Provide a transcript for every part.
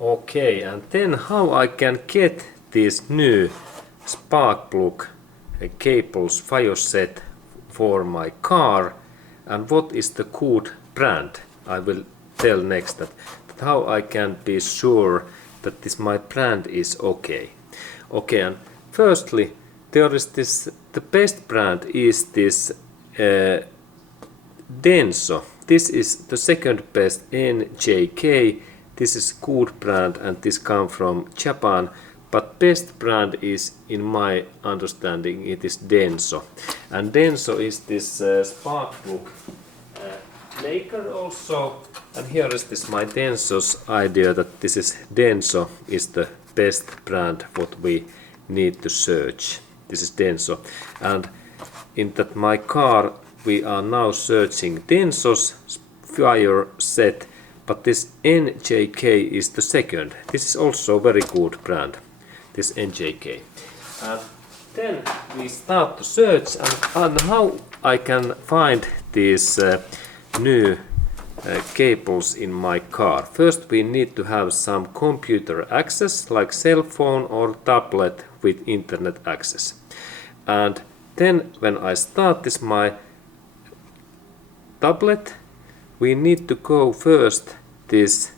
Okay, and then how I can get this new spark plug cables fire set for my car, and what is the good brand? I will tell next that how I can be sure that this my brand is okay. Okay, and firstly there is this, the best brand is this Denso. This is the second best, NJK. This is good brand and this comes from Japan, but best brand is, in my understanding, it is Denso. And Denso is this spark plug maker also. And here is this my Denso's idea that this is Denso is the best brand what we need to search. This is Denso. And in that my car we are now searching Denso's fire set, but this NJK is the second. This is also very good brand, this NJK. And then we start to search, and how I can find these new cables in my car. First we need to have some computer access, like cell phone or tablet with internet access. And then when I start this my tablet, we need to go first this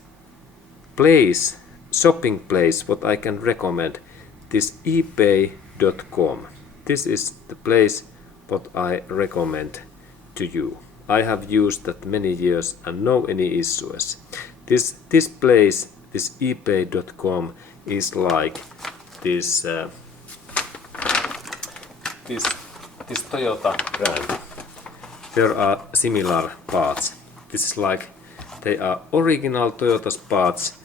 place, shopping place, what I can recommend, this ebay.com. This is the place what I recommend to you. I have used that many years and no any issues. This place, this ebay.com, is like this this Toyota brand. There are similar parts. This is like they are original Toyota's parts,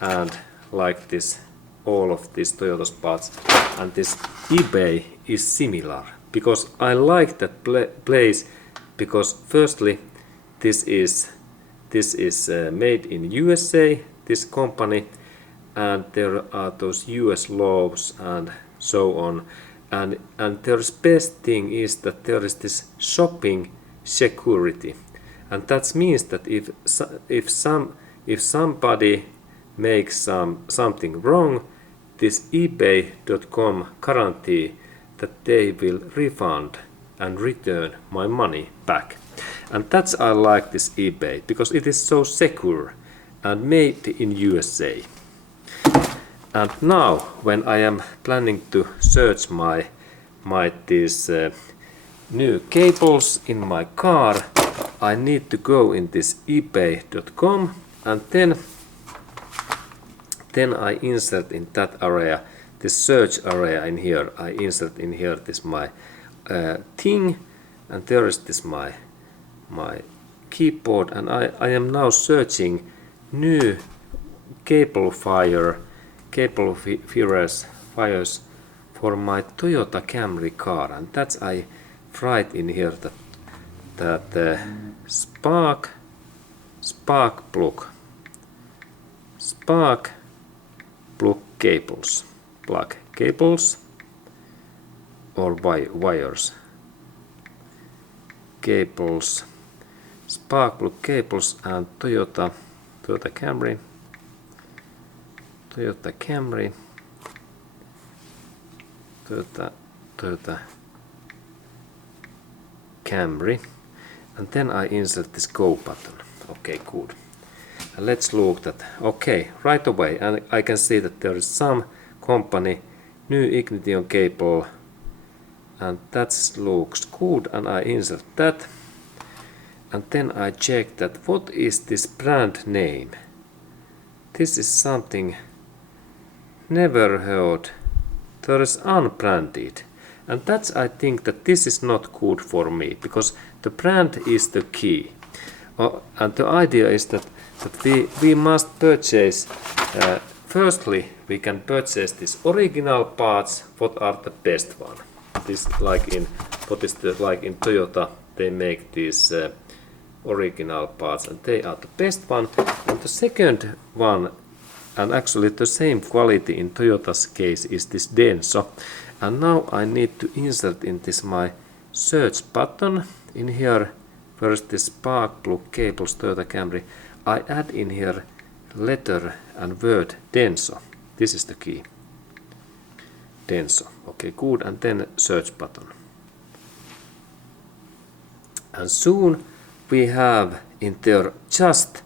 and like this all of these Toyota's parts, and this eBay is similar because I like that place because firstly this is made in USA, this company, and there are those US laws and so on, and there's best thing is that there is this shopping security, and that means that if somebody makes something wrong, this ebay.com guarantee that they will refund and return my money back. And that's I like this eBay because it is so secure and made in USA. And now when I am planning to search my these new cables in my car, I need to go in this ebay.com, and then I insert in that area, this search area in here, I insert in here this my thing, and there is this my keyboard, and I am now searching new cable fires for my Toyota Camry car, and that's I write in here that spark plug cables or wires, cables, spark plug cables, and Toyota Camry, Toyota Camry, and then I insert this go button. Okay, good. And let's look that. Okay, right away, and I can see that there is some company new ignition cable, and that looks good, and I insert that, and then I check that what is this brand name. This is something never heard. There is unbranded, and that's I think that this is not good for me because the brand is the key. And the idea is that we must purchase firstly we can purchase these original parts what are the best one. This like in like in Toyota they make these original parts and they are the best one. And the second one, and actually the same quality in Toyota's case, is this Denso. And now I need to insert in this my search button in here. First this spark plug cables Toyota Camry. I add in here letter and word Denso. This is the key. Denso. Okay, good. And then search button. And soon we have in there just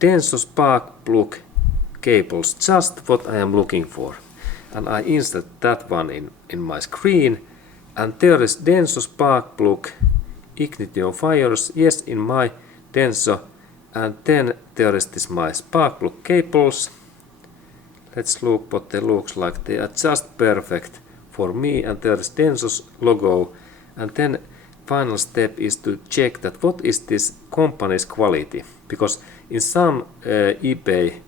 Denso spark plug cables, just what I am looking for. And I insert that one in my screen. And there is Denso spark plug ignition fires, yes, in my Denso. And then there is this my spark plug cables. Let's look what they look like. They are just perfect for me. And there is Denso's logo. And then final step is to check that what is this company's quality. Because in some eBay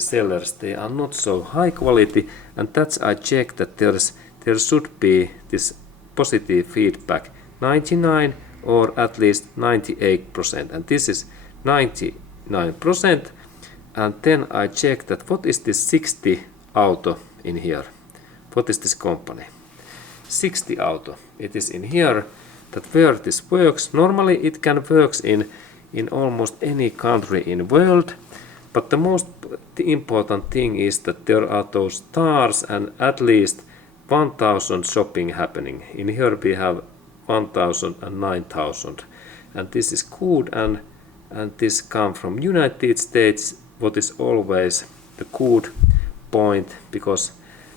sellers, they are not so high quality. And that's I check that there should be this positive feedback 99 or at least 98%, and this is 99%. And then I check that what is this 60 auto in here, what is this company, 60 auto, it is in here, that where this works. Normally it can work in almost any country in world, but the important thing is that there are those stars and at least 1000 shopping happening. In here we have 1000 and 9000, and this is good, and this come from United States, what is always the good point, because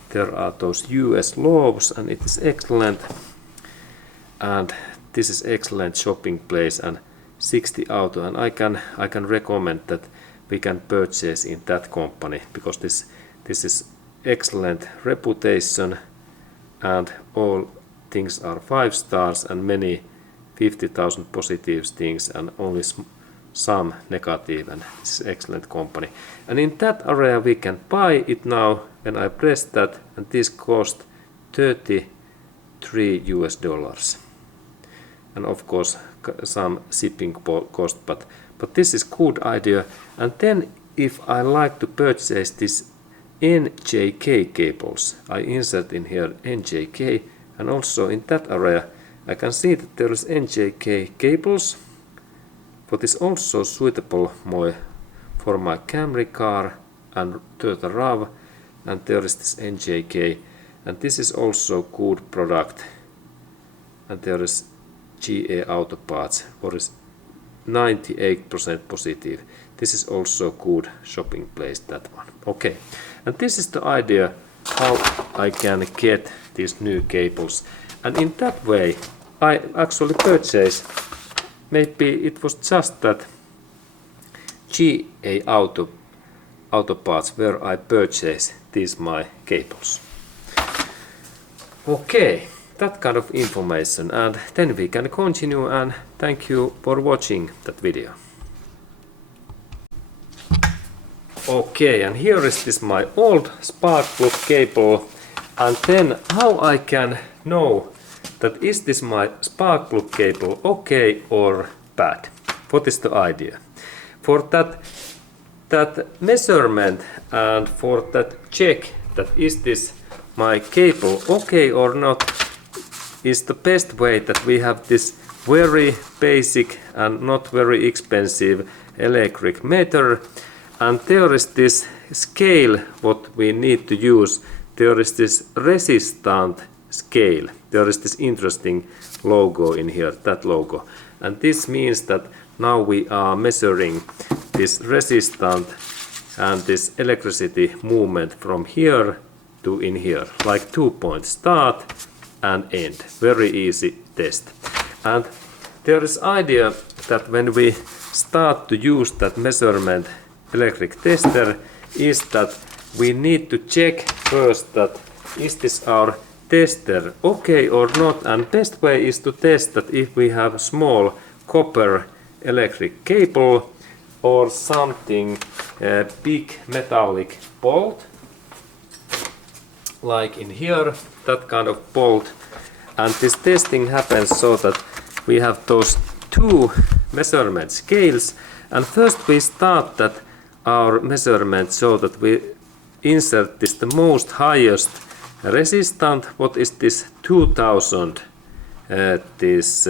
there are those US laws, and it is excellent, and this is excellent shopping place, and 60 auto, and I can recommend that we can purchase in that company, because this is excellent reputation, and all things are 5 stars and many 50,000 positive things and only some negative, and this is excellent company. And in that area we can buy it now when I press that, and this cost $33 US, and of course some shipping cost, but this is good idea. And then if I like to purchase this NJK cables, I insert in here NJK, and also in that area I can see that there is NJK cables, what is also suitable for my Camry car and Toyota RAV, and there is this NJK, and this is also good product, and there is GA Auto Parts, what is 98% positive. This is also good shopping place, that one. Okay, and this is the idea how I can get these new cables, and in that way I actually purchased, maybe it was just that GA Auto Parts where I purchased these my cables. Okay, that kind of information, and then we can continue, and thank you for watching that video. Okay, and here is this my old spark plug cable, and then how I can know that is this my spark plug cable okay or bad. What is the idea? For that measurement and for that check that is this my cable okay or not, is the best way that we have this very basic and not very expensive electric meter, and there is this scale what we need to use. There is this resistant scale. There is this interesting logo in here, that logo, and this means that now we are measuring this resistant and this electricity movement from here to in here, like 2 points, start and end. Very easy test. And there is idea that when we start to use that measurement electric tester, is that we need to check first that is this our tester okay or not, and best way is to test that if we have small copper electric cable or something big metallic bolt like in here, that kind of bolt, and this testing happens so that we have those 2 measurement scales, and first we start that our measurement so that we insert this the most highest resistant, what is this 2000 this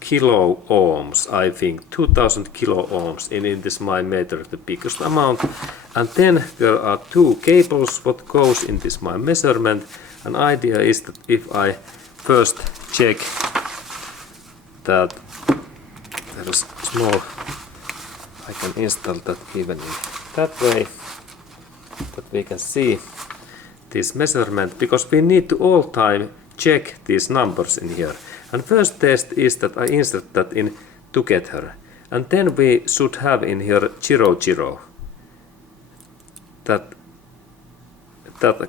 kilo ohms, I think 2000 kilo ohms in this my meter, the biggest amount. And then there are two cables what goes in this my measurement. An idea is that if I first check that there is small, I can install that even in that way, that we can see this measurement, because we need to all time check these numbers in here. And first test is that I insert that in together, and then we should have in here 0 0, that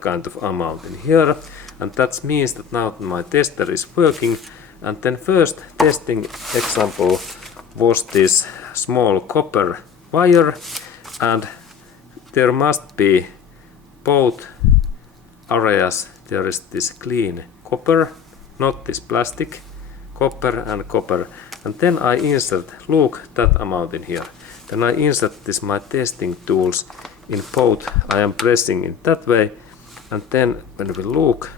kind of amount in here, and that means that now my tester is working. And then first testing example was this small copper wire, and there must be both areas. There is this clean copper, not this plastic, copper and copper. And then I insert, look, that amount in here. Then I insert this my testing tools in both. I am pressing in that way, and then when we look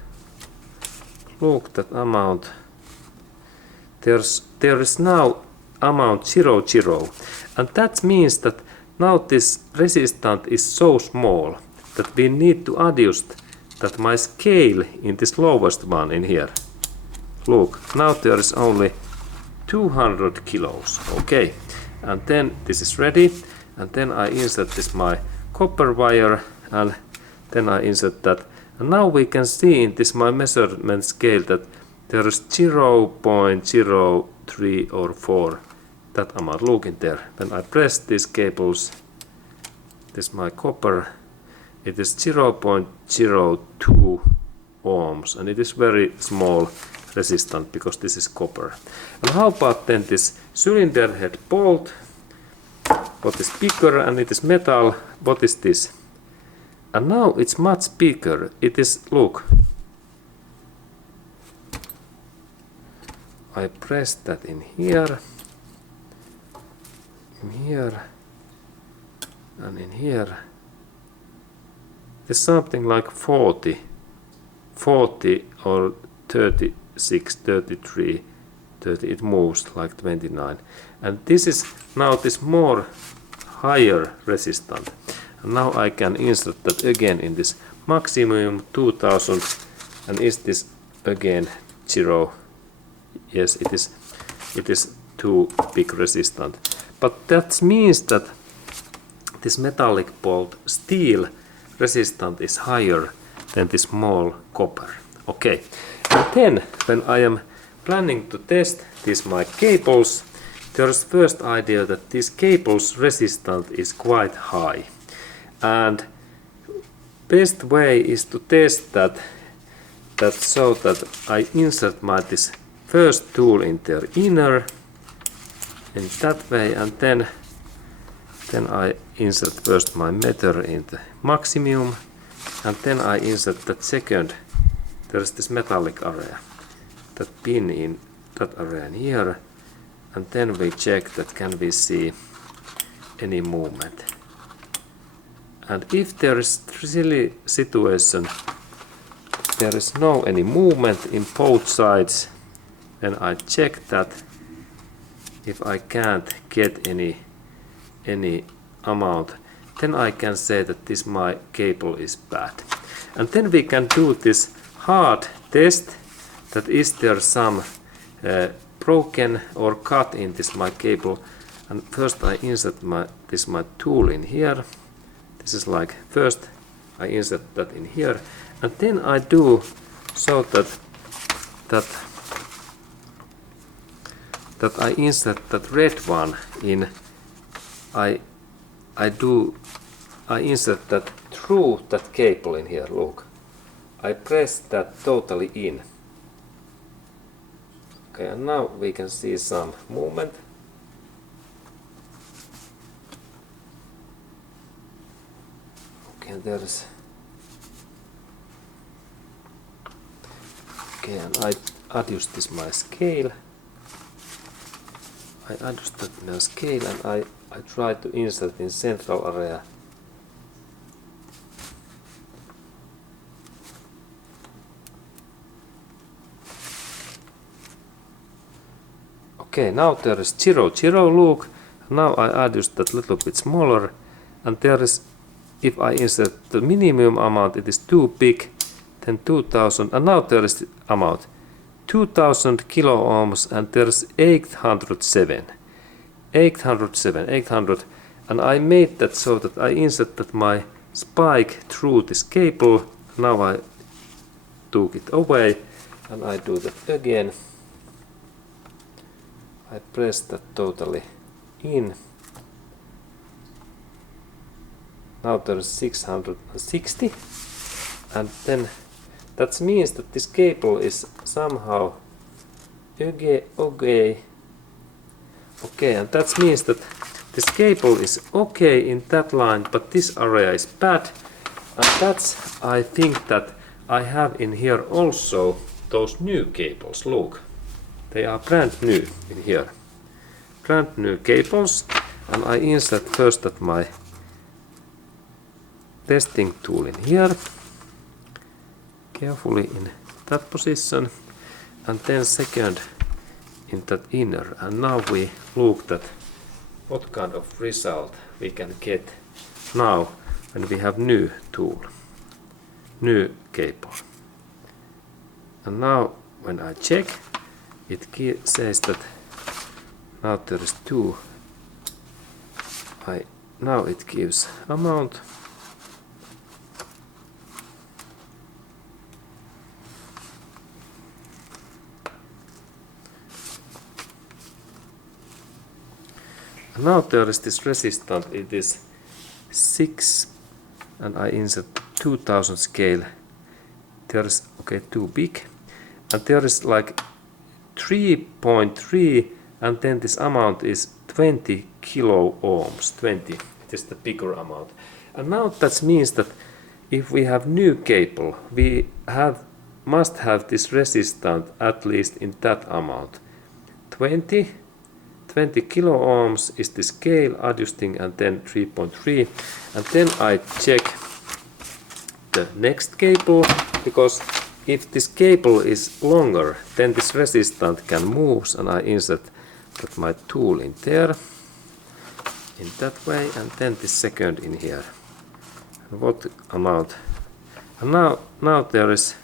that amount, there is now amount 0 0, and that means that now this resistance is so small that we need to adjust that my scale in this lowest one in here. Look, now there is only 200 kilos. Okay, and then this is ready, and then I insert this my copper wire, and then I insert that, and now we can see in this my measurement scale that there is 0.03 or 4, that amount. Look in there. When I press these cables, this my copper, it is 0.02 ohms, and it is very small resistance because this is copper. And how about then this cylinder head bolt? What is bigger, and it is metal. What is this? And now it's much bigger. It is, look. I press that in here, and in here. It's something like 40 or 36, 33, 30, it moves like 29. And this is now this more higher resistance. And now I can insert that again in this maximum 2000, and is this again 0? Yes, it is too big resistance. But that means that this metallic bolt steel resistance is higher than this small copper. Okay, and then when I am planning to test these my cables, there's first idea that these cables resistance is quite high, and best way is to test that so that I insert my this first tool in their inner in that way, and then I insert first my meter in the maximum, and then I insert that second. There is this metallic area, that pin in that area in here, and then we check that can we see any movement. And if there is really situation there is no any movement in both sides, then I check that if I can't get any amount, then I can say that this my cable is bad. And then we can do this hard test, that is there some broken or cut in this my cable. And first I insert this my tool in here. This is like first I insert that in here, and then I do so that I insert that red one in. I insert that through that cable in here. Look, I press that totally in. Okay, and now we can see some movement. Okay, there's. Okay, and I adjust this my scale. I adjusted my scale, and I try to insert in central area. Okay, now there is 0, 0, look. Now I add just that little bit smaller, and there is, if I insert the minimum amount, it is too big, then 2000, and now there is the amount 2000 kilo ohms, and there is 807, 800, and I made that so that I inserted my spike through this cable. Now I took it away, and I do that again. I press that totally in. Now there is 660, and then that means that this cable is somehow okay, and that means that this cable is okay in that line, but this area is bad, and that's, I think that I have in here also those new cables. Look, they are brand new in here, brand new cables, and I insert first that my testing tool in here, carefully in that position, and then second in that inner, and now we look at what kind of result we can get now when we have new tool, new cable. And now when I check, it says that now there is 2. Now it gives amount. Now there is this resistance, it is 6, and I insert 2000 scale. There is, okay, too big, and there is like 3.3, and then this amount is 20 kilo ohms, 20, it is the bigger amount. And now that means that if we have new cable, we must have this resistance at least in that amount. 20 kilo ohms is the scale adjusting, and then 3.3, and then I check the next cable, because if this cable is longer, then this resistance can move, and I insert that my tool in there in that way, and then the second in here. What amount? And now there is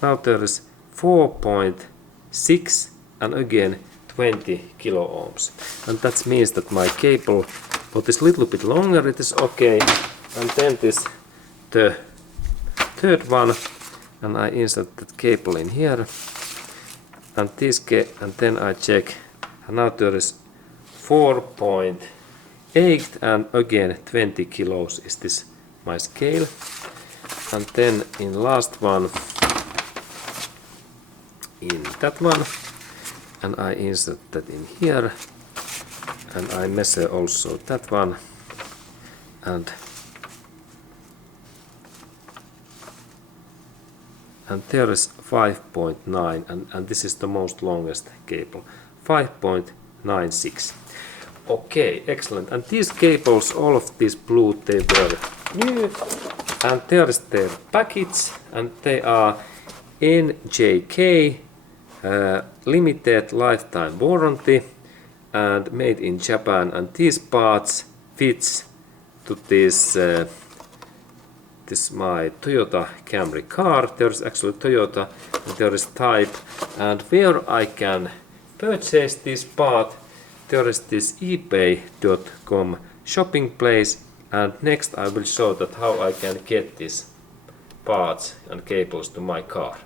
now there is 4.6, and again 20 kilo ohms, and that means that my cable, what is little bit longer, it is okay. And then this the third one, and I insert that cable in here, and this and then I check, and now there is 4.8, and again 20 kilos is this my scale. And then in last one, in that one, and I insert that in here, and I measure also that one, and there is 5.9, and this is the most longest cable, 5.96. Okay, excellent. And these cables, all of these blue, they were new, and there is their package, and they are NJK limited lifetime warranty, and made in Japan, and these parts fits to this my Toyota Camry car. There's actually Toyota, and there is Type, and where I can purchase this part, there is this ebay.com shopping place, and next I will show that how I can get these parts and cables to my car.